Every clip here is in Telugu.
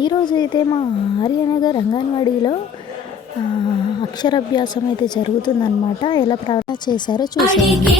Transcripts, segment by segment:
ఈరోజు అయితే మా ఆర్యనగర్ అంగన్వాడీలో అక్షరాభ్యాసం అయితే జరుగుతుందన్నమాట. ఎలా ప్రార్థన చేశారో చూసేయండి.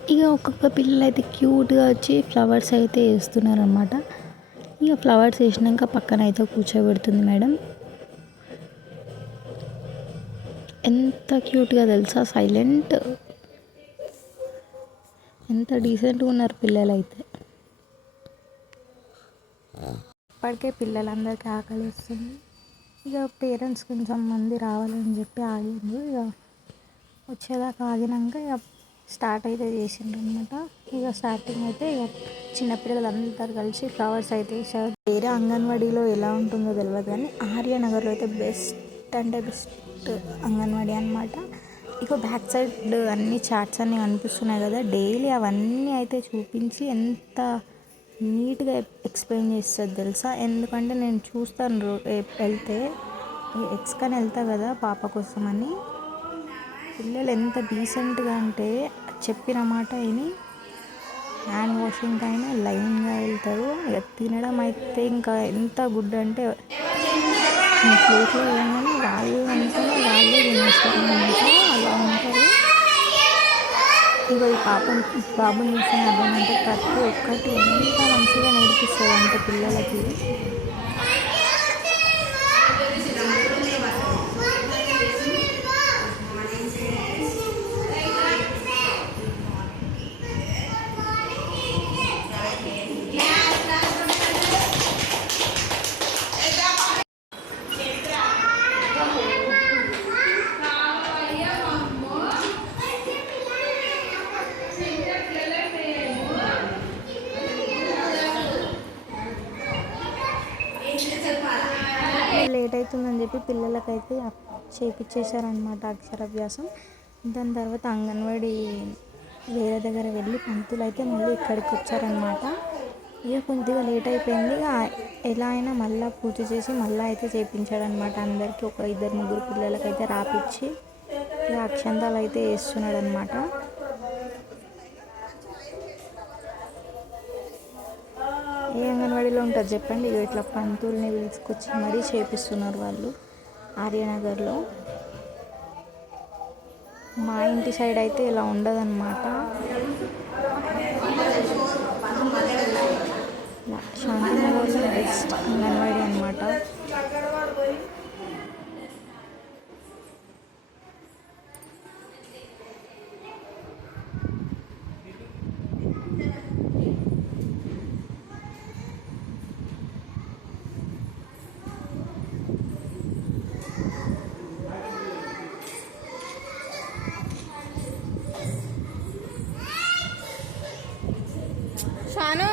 ఇక ఒక్కొక్క పిల్లలు అయితే క్యూట్గా వచ్చి ఫ్లవర్స్ అయితే వేస్తున్నారనమాట. ఇక ఫ్లవర్స్ వేసినాక పక్కన అయితే కూర్చోబెడుతుంది మేడం. ఎంత క్యూట్గా తెలుసా, సైలెంట్, ఎంత డీసెంట్గా ఉన్నారు పిల్లలు అయితే. ఇప్పటికే పిల్లలందరికీ ఆకలి వస్తుంది. ఇక పేరెంట్స్ కొంచెం మంది రావాలని చెప్పి ఆగిండ్రు. ఇక వచ్చేదాకా ఆగినాక ఇక స్టార్ట్ అయితే చేసిండ్రు అనమాట. ఇక స్టార్టింగ్ అయితే ఇక చిన్నపిల్లలు అందరు కలిసి ఫ్లవర్స్ అయితే వేసారు. వేరే అంగన్వాడీలో ఎలా ఉంటుందో తెలియదు కానీ ఆర్యనగర్లో అయితే బెస్ట్ అంటే బెస్ట్ అంగన్వాడీ అనమాట. ఇక బ్యాక్ సైడ్ అన్ని చార్ట్స్ అన్నీ కనిపిస్తున్నాయి కదా, డైలీ అవన్నీ అయితే చూపించి ఎంత నీట్గా ఎక్స్ప్లెయిన్ చేస్తుంది తెలుసా. ఎందుకంటే నేను చూస్తాను వెళ్తే ఎక్స్కని వెళ్తా కదా పాప కోసం అని, పిల్లలు ఎంత డీసెంట్గా అంటే చెప్పిన మాట విని హ్యాండ్ వాషింగ్ అయినా లైన్గా వెళ్తారు. ఇక తినడం అయితే ఇంకా ఎంత గుడ్ అంటే ప్లేట్లో వేయగానే వాళ్ళే తినేస్తారు అనమాట. అలా ఉంటారు. ఇక ఈ బాబుని చూసిన అర్థమంటే ప్రతి ఒక్కటి ఎంత మంచిగా నేర్పిస్తుంది అంటే పిల్లలకి. లేట్ అవుతుందని చెప్పి పిల్లలకైతే చేపించేశారనమాట అక్షరాభ్యాసం. దాని తర్వాత అంగన్వాడీ వేరే దగ్గర వెళ్ళి పంతులు అయితే మళ్ళీ ఇక్కడికి వచ్చారనమాట. ఇక కొద్దిగా లేట్ అయిపోయింది. ఇక ఎలా అయినా మళ్ళీ పూజ చేసి మళ్ళీ అయితే చేయించాడనమాట. అందరికీ ఒక 2-3 పిల్లలకైతే రాపిచ్చి ఇక అక్షంతాలు అయితే వేస్తున్నాడు అనమాట. ఏ అంగన్వాడీలో ఉంటుంది చెప్పండి. ఇక ఇట్లా పంతుల్ని తీసుకొచ్చి మరీ చేపిస్తున్నారు వాళ్ళు ఆర్యనగర్లో. మా ఇంటి సైడ్ అయితే ఇలా ఉండదన్నమాట. శాంతినగర్లో బెస్ట్ అంగన్వాడీ అనమాట. షాను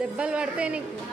దెబ్బలు పడతాయి నీకు.